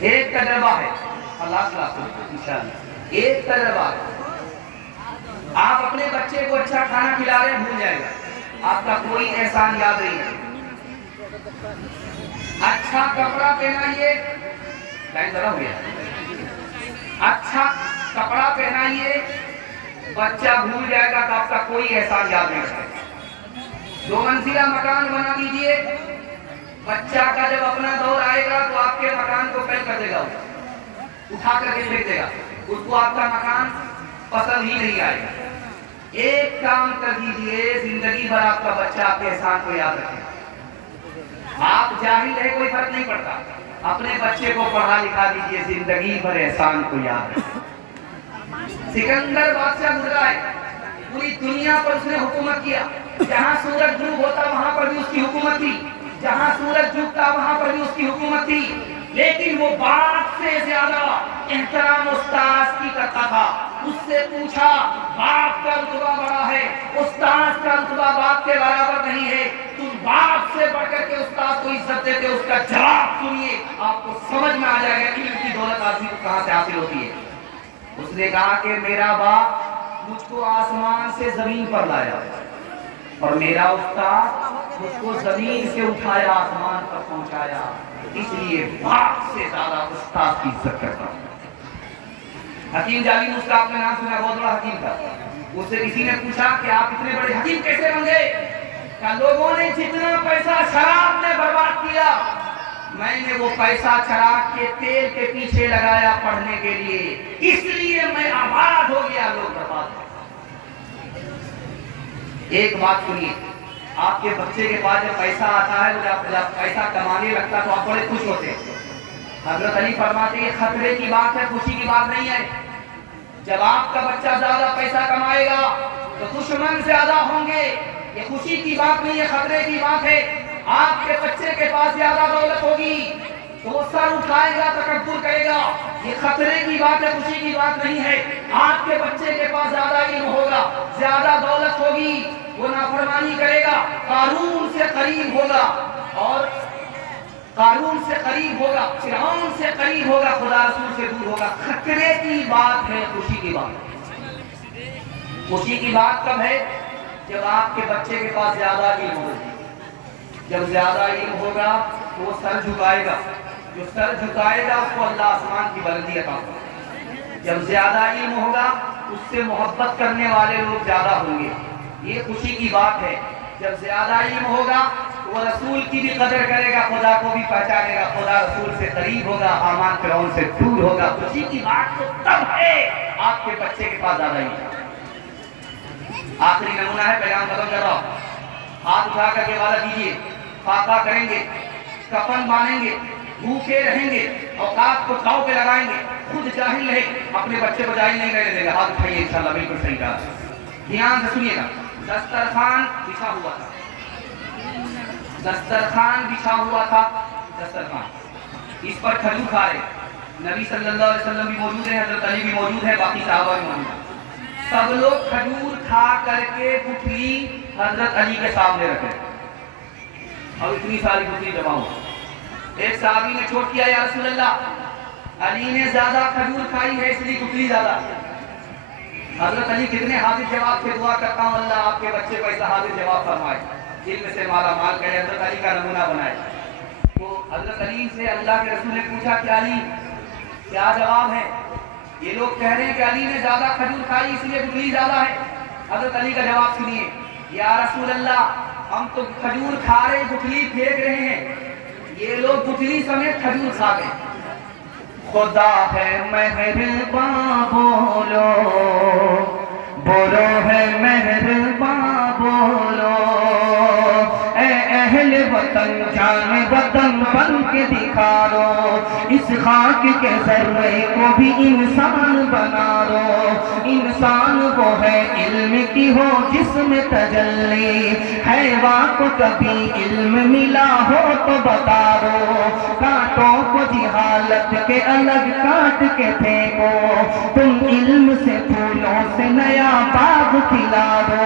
ایک تجربہ ہے، اللہ انشاءاللہ، ایک تجربہ ہے، آپ اپنے بچے کو اچھا کھانا کھلا رہے ہیں، بھول جائے گا، آپ کا کوئی احسان یاد نہیں ہے۔ اچھا کپڑا پہنائیے، ٹائم ذرا ہو گیا، اچھا کپڑا پہنائیے، بچہ بھول جائے گا تو آپ کا کوئی احسان یاد نہیں رکھے۔ 2 منزلہ مکان بنا دیجئے، بچہ کا جب اپنا دور آئے گا تو آپ کے مکان کو فیل کر دے گا، اٹھا کر کے پھینک دے گا، اس کو آپ کا مکان پسند ہی نہیں آئے گا۔ ایک کام کر دیجئے، زندگی بھر آپ کا بچہ آپ کے احسان کو یاد رکھے۔ آپ جاہل ہے کوئی فرق نہیں پڑتا، اپنے بچے کو پڑھا لکھا دیجئے، زندگی بھر احسان کو یاد رکھے۔ سکندر بادشاہ گزرا ہے، پوری دنیا پر اس نے حکومت کیا، جہاں سورج غروب ہوتا وہاں پر بھی اس کی حکومت تھی، جہاں سورج ڈوبتا وہاں پر بھی اس کی حکومت تھی، لیکن وہ باپ سے زیادہ احترام استاذ کی کرتا تھا۔ اس سے پوچھا، باپ کا رتبہ بڑا ہے، استاذ کا رتبہ باپ کے برابر نہیں ہے، تم باپ سے بڑھ کر کے استاذ کو عزت دیتے، اس کا جواب سنیے، آپ کو سمجھ میں آ جائے گا علم کی دولت آدمی کو کہاں سے حاصل ہوتی ہے۔ اس نے کہا کہ میرا باپ مجھ کو آسمان سے زمین پر لایا اور میرا استاد مجھ کو زمین سے اٹھایا آسمان پر پہنچایا، اس لیے باپ سے زیادہ استاد کی عزت کرتا ہوں۔ حکیم جعلی اس کا آپ نے نام سنا، بہت بڑا حکیم تھا۔ اس سے کسی نے پوچھا کہ آپ اتنے بڑے حکیم کیسے بن گئے؟ کہ لوگوں نے جتنا پیسہ شراب میں برباد کیا، میں نے وہ پیسہ شراب کے تیل کے پیچھے لگایا پڑھنے کے لیے، اس لیے میں آباد ہو گیا، لوگ برباد ہو۔ ایک بات سنیے، آپ کے بچے کے پاس جب پیسہ آتا ہے، جب پیسہ کمانے لگتا تو آپ بڑے خوش ہوتے ہیں۔ حضرت علی فرماتے ہیں خطرے کی بات ہے، خوشی کی بات نہیں ہے۔ جب آپ کا بچہ زیادہ پیسہ کمائے گا تو دشمن زیادہ ہوں گے، یہ خوشی کی بات نہیں ہے، خطرے کی بات ہے۔ آپ کے بچے کے پاس زیادہ دولت ہوگی تو وہ سر اٹھائے گا، تکبر کرے گا، یہ خطرے کی بات ہے، خوشی کی بات نہیں ہے۔ آپ کے بچے کے پاس زیادہ علم ہوگا، زیادہ دولت ہوگی، وہ نافرمانی کرے گا، قارون سے قریب ہوگا، اور قارون سے قریب ہوگا، فرعون سے قریب ہوگا، خدا رسول سے دور ہوگا۔ خطرے کی بات ہے، خوشی کی بات۔ خوشی کی بات کب ہے؟ جب آپ کے بچے کے پاس زیادہ علم ہوگا۔ جب زیادہ علم ہوگا تو وہ سر جھکائے گا، جو سر جھکائے گا اس کو اللہ آسمان کی بلندی عطا کرے۔ جب زیادہ علم ہوگا اس سے محبت کرنے والے لوگ زیادہ ہوں گے، یہ خوشی کی بات ہے۔ جب زیادہ علم ہوگا وہ رسول کی بھی قدر کرے گا، خدا کو بھی پہچانے گا، خدا رسول سے قریب ہوگا، حامان فرعون سے دور ہوگا۔ خوشی کی بات تو تب ہے آپ کے بچے کے پاس زیادہ علم۔ آخری نمونہ ہے، پیغام ختم کر رہا ہوں۔ ہاتھ اٹھا کر کے وعدہ کیجیے، فاقہ کریں گے، کفن باندھیں گے، بھوکے رہیں گے، اوقات کو داؤ پہ لگائیں گے، خود جاہل رہے، اپنے بچے کو جاہل نہیں رہنے دیں گے۔ ہاتھ اٹھائیے، انشاءاللہ بالکل صحیح کہا۔ دھیان سے سنیے گا، دسترخوان بچھا ہوا تھا، دسترخوان بچھا ہوا تھا، دسترخوان، اس پر کھجور کھا رہے، نبی صلی اللہ علیہ وسلم بھی موجود ہیں، حضرت علی بھی موجود ہے، باقی صحابہ بھی موجود ہیں۔ سب لوگ کھجور کھا کر کے گٹھلی حضرت علی کے سامنے رکھے، اور اتنی ساری گٹھلی جمع ہو۔ ایک صحابی نے چھوٹ کیا، یا رسول اللہ، علی نے زیادہ کھجور کھائی ہے اس لیے گٹھلی زیادہ۔ حضرت علی کتنے حاضر جواب سے دعا کرتا ہوں اللہ آپ کے بچے کو ایسا حاضر جواب فرمائے، علم سے مالا مال کرے، حضرت علی کا نمونہ بنائے۔ تو حضرت علی سے اللہ کے رسول نے پوچھا کہ علی کیا جواب ہے؟ یہ لوگ کہہ رہے ہیں کہ علی نے زیادہ کھجور کھائی اس لیے گٹھلی زیادہ ہے۔ حضرت علی کا جواب سنیے، یا رسول اللہ ہم تو کھجور کھا رہے گٹھلی پھینک رہے ہیں، یہ لوگ گٹھلی سمیت کھجور کھا گئے۔ خدا ہے مہرباں بولو، بولو ہے مہرباں بولو، اے اہل وطن جان وطن بن کے دکھا دو، اس خاک کے ذرے کو بھی انسان بنا دو۔ انسان وہ ہے علم کی ہو جس میں تجلی، حیوان کو کبھی علم ملا ہو تو بتا دو، کانٹوں کو جہالت کے الگ کاٹ کے پھینکو، تم علم سے پھولوں سے نیا باغ کھلا دو۔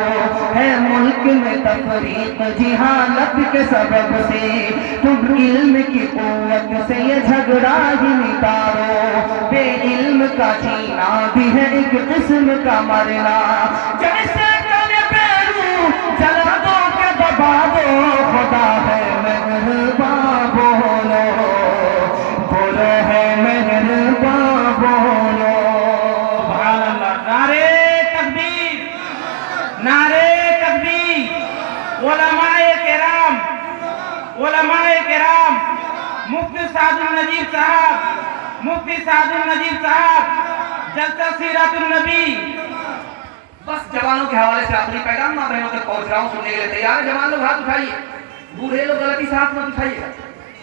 ہے ملک میں تفریق جہالت کے سبب سے، تم علم کی قوت سے یہ جھگڑا ہی نکارو، بے علم کا جینا بھی ہے ایک قسم کا مرنا، جیسے تنے پیرو جلا دو کہ دبا دو، خدا ہے مہرباں بولو، بولو ہے مہرباں بولو۔ سبحان اللہ، نعرے تکبیر، نعرے تکبیر۔ علماء کرام، مفتی سعد النجیب صاحب، مفتی سعد النجیب صاحب، جلسہ سیرت النبی۔ بس جوانوں کے حوالے سے آخری پیغام ماں بہنوں تک پہنچ رہا ہوں، سننے کے لیے تیار ہے؟ جوان لوگ ہاتھ اٹھائیے، بوڑھے لوگ غلطی سے ہاتھ مت اٹھائیے،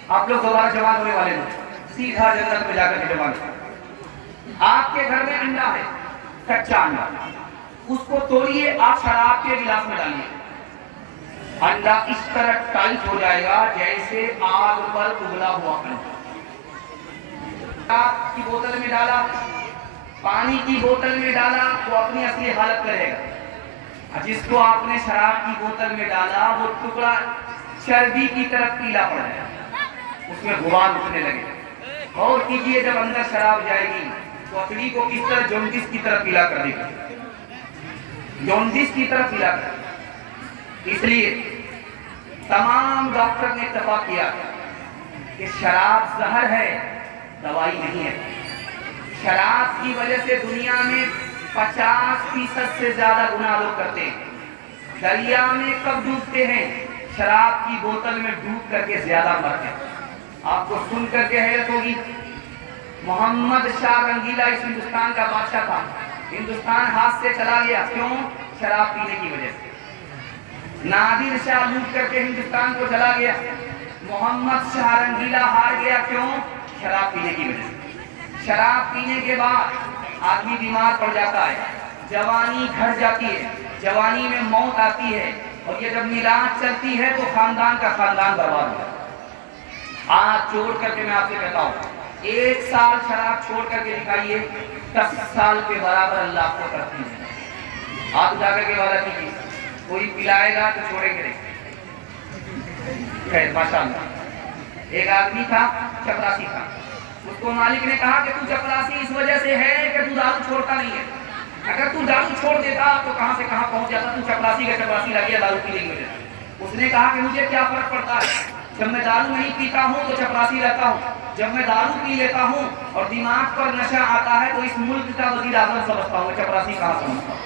آپ لوگ دوبارہ جوان ہونے والے ہیں، سیدھا جنت میں جا کر کے جوان۔ آپ کے گھر میں انڈا ہے، کچا انڈا، اس کو توڑیے، آپ شراب کے گلاس میں ڈالیے، انڈا اس طرح ٹائٹ ہو جائے گا جیسے آگ پر ابلا ہوا انڈا۔ آپ کی بوتل میں ڈالا، پانی کی بوتل میں ڈالا، وہ اپنی اصلی حالت میں رہے گا۔ جس کو آپ نے شراب کی بوتل میں ڈالا وہ ٹکڑا چربی کی طرف پیلا پڑ جائے، اس میں غبار اٹھنے لگے۔ اور کیجئے جب اندر شراب جائے گی تو اصلی کو کس طرح جونڈس کی طرف پیلا کر دے گا، جونڈس کی طرف پیلا کر دے گا۔ اس لیے تمام ڈاکٹر نے اتفاق کیا کہ شراب زہر ہے، دوائی نہیں ہے۔ شراب کی وجہ سے دنیا میں 50% سے زیادہ گناہ لوگ کرتے ہیں۔ دریا میں کب ڈوبتے ہیں؟ شراب کی بوتل میں ڈوب کر کے زیادہ مرتے ہیں۔ آپ کو سن کر کے حیرت ہوگی، محمد شاہ رنگیلا اس ہندوستان کا بادشاہ تھا، ہندوستان ہاتھ سے چلا گیا، کیوں؟ شراب پینے کی وجہ سے۔ نادر شاہ لوٹ کر کے ہندوستان کو چلا گیا، محمد شاہ رنگیلا ہار گیا، کیوں؟ شراب پینے کی وجہ سے۔ شراب پینے کے بعد آدمی بیمار پڑ جاتا ہے، جوانی گھٹ جاتی ہے، جوانی میں موت آتی ہے، اور یہ جب میراث چلتی ہے تو خاندان کا خاندان برباد ہوتا ہے۔ آج چھوڑ کر کے میں آپ سے کہتا ہوں، 1 سال شراب چھوڑ کر کے دکھائیے، 10 سال کے برابر اللہ کو ترقی ہے۔ آپ جا کر کے وعدہ کیجیے، کوئی پلائے گا تو چھوڑیں گے نہیں۔ خیر ماشاءاللہ، ایک آدمی تھا، چپراسی تھا، اس کو مالک نے کہا کہ تو چپراسی اس وجہ سے ہے کہ تو دارو چھوڑتا نہیں ہے، اگر تو دارو چھوڑ دیتا تو کہاں سے کہاں پہنچ جاتا، تو چپراسی کا چپراسی لگ گیا دارو پینے کی وجہ سے۔ اس نے کہا کہ مجھے کیا فرق پڑتا ہے، جب میں دارو نہیں پیتا ہوں تو چپراسی رہتا ہوں، جب میں دارو پی لیتا ہوں اور دماغ پر نشہ آتا ہے تو اس ملک کا وزیر اعظم سمجھتا ہوں، میں چپراسی کہاں سمجھتا ہوں۔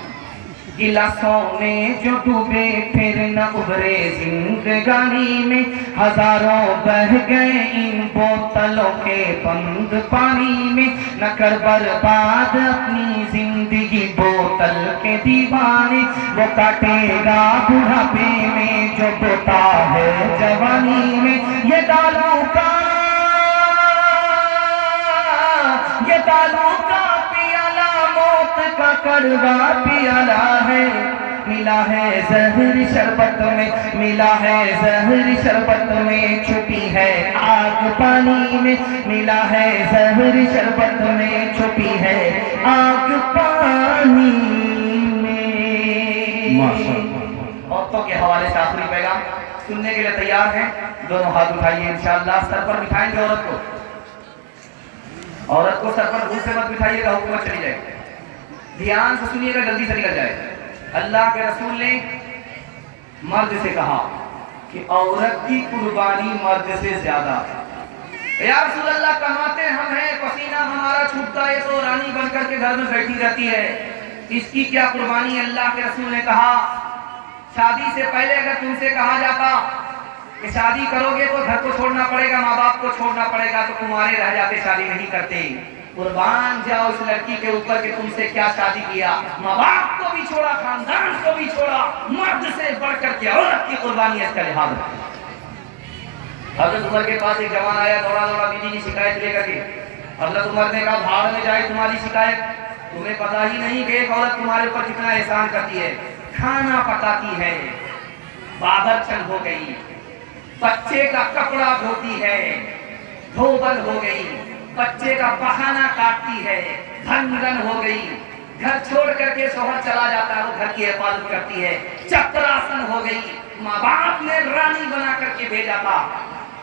گلاسوں میں جو ڈوبے پھر نہ ابھرے زندگانی میں، ہزاروں بہہ گئے ان بوتلوں کے بند پانی میں، نہ کر برباد اپنی زندگی بوتل کے دیوانے، وہ کاٹے گا بڑھاپے میں جو بوتا ہے جوانی میں۔ یہ دالوں کا پیالہ موت کا کڑوا پیالہ ہے، ملا ہے زہر شربت میں، ملا ہے زہر شربت میں، چھپی ہے آگ پانی میں، ملا ہے زہر شربت میں، چھپی ہے آگ پانی میں۔ عورتوں کے حوالے سے آخری پیغام سننے کے لیے تیار ہیں؟ دونوں ہاتھ اٹھائیے، انشاءاللہ سر پر بٹھائیں گے عورت کو، عورت کو سر پر بھول سے مت بٹھائیے گا، حکومت چلی جائے گی۔ دھیان سے سنیے گا، جلدی سے نکل جائے گا۔ اللہ کے رسول نے مرد سے کہا کہ عورت کی قربانی مرد سے زیادہ ہے۔ یا رسول اللہ، کماتے ہم ہیں، پسینہ ہمارا چھوٹتا ہے تو رانی بن کر کے گھر میں بیٹھی رہتی ہے، اس کی کیا قربانی؟ اللہ کے رسول نے کہا، شادی سے پہلے اگر تم سے کہا جاتا کہ شادی کرو گے تو گھر کو چھوڑنا پڑے گا، ماں باپ کو چھوڑنا پڑے گا، تو تمہارے رہ جاتے شادی نہیں کرتے۔ قربان جاؤ اس لڑکی کے اوپر کہ تم سے کیا شادی کیا، ماں باپ کو بھی چھوڑا، خاندان کو بھی چھوڑا، مرد سے بڑھ کر کے عورت کی قربانی اس کا لحاظ ہے۔ حضرت عمر کے پاس ایک جوان آیا، دوڑا دوڑا بیوی کی شکایت لے کر کے۔ حضرت عمر نے کہا، بھاڑ میں جائے تمہاری شکایت، تمہیں پتہ ہی نہیں کہ ایک عورت تمہارے اوپر کتنا احسان کرتی ہے، کھانا پکاتی ہے، بادر چل ہو گئی، بچے کا کپڑا دھوتی ہے، دھوبل ہو گئی، بچے کا بہانہ کاٹتی ہے، دھن ہو گئی، گھر چھوڑ کر کے شوہر چلا جاتا ہے، وہ گھر کی حفاظت کرتی ہے، چپراسن ہو گئی، ماں باپ نے رانی بنا کر کے بھیجا تھا،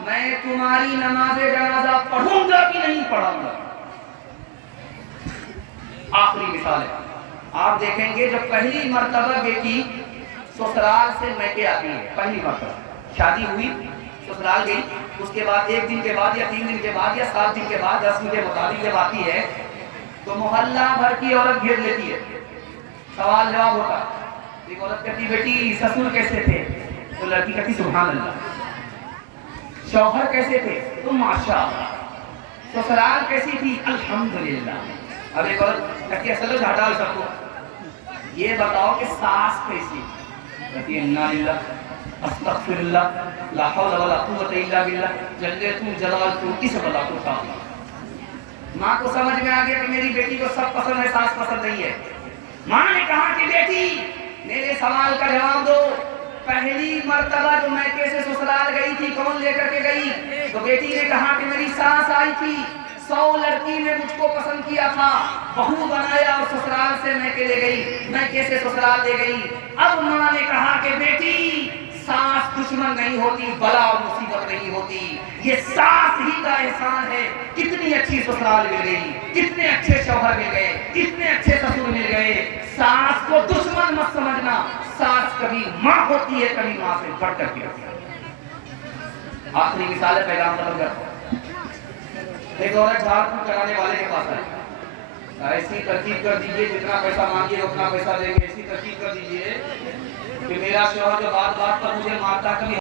میں تمہاری نماز جنازہ پڑھوں گا کہ نہیں پڑھوں گا. آخری مثال ہے. آپ دیکھیں گے جب پہلی مرتبہ بیٹی سسرال سے میکے آتی ہے، پہلی مرتبہ شادی ہوئی، سسرال گئی، اس کے بعد 1 دن کے بعد یا 3 دن کے بعد یا 7 دن کے بعد رسم کے مطابق جب آتی ہے تو محلہ بھر کی عورت گھیر لیتی ہے. سوال جواب ہوتا. ایک عورت کہتی بیٹی سسر کیسے تھے؟ تو لڑکی کہتی سبحان اللہ. شوہر کیسے تھے؟ تو ماشاء اللہ. سسرال کیسی تھی؟ الحمدللہ. اب ایک عورت کہتی ہے چلو ہٹا سب کو، یہ بتاؤ کہ ساس کیسی؟ کہتی ہے انا للہ استغفر اللہ لا حول ولا قوت الا باللہ جلتو جلالتو کس بلا کو تھا. ماں کو سمجھ میں آ گیا کہ میری بیٹی کو سب پسند ہے، ساس پسند نہیں ہے. ماں نے کہا کہ بیٹی میرے سوال کا جواب دو، پہلی مرتبہ جو میکے سے سسرال گئی تھی کون لے کر کے گئی؟ تو بیٹی نے کہا کہ میری ساس آئی تھی، 100 لڑکی نے مجھ کو پسند کیا تھا، بہو بنایا اور سسرال سے میکے لے گئی، میکے سے سسرال لے گئی. اب ماں نے کہا کہ بیٹی ساس دشمن نہیں ہوتی، بلا اور مصیبت نہیں ہوتی، یہ ساس ہی کا احسان ہے. کتنی اچھی سسرال مل گئی، کتنے اچھے شوہر مل گئے، کتنے اچھے سسر مل گئے. ساس کو دشمن مت سمجھنا، ساس کبھی ماں ہوتی ہے، کبھی ماں سے بڑھ کر کے. آخری مثال ہے پیغام ختم کرتا. ایک عورت جھاڑ پھوک کرانے والے کے پاس آئی، ایسی ترتیب کر دیجئے جتنا پیسہ مانگیے اتنا پیسہ دیں گے. ایسی ترتیب کر دیجئے کہ میرا شوہر جو بات بات پر مجھے مارتا کبھی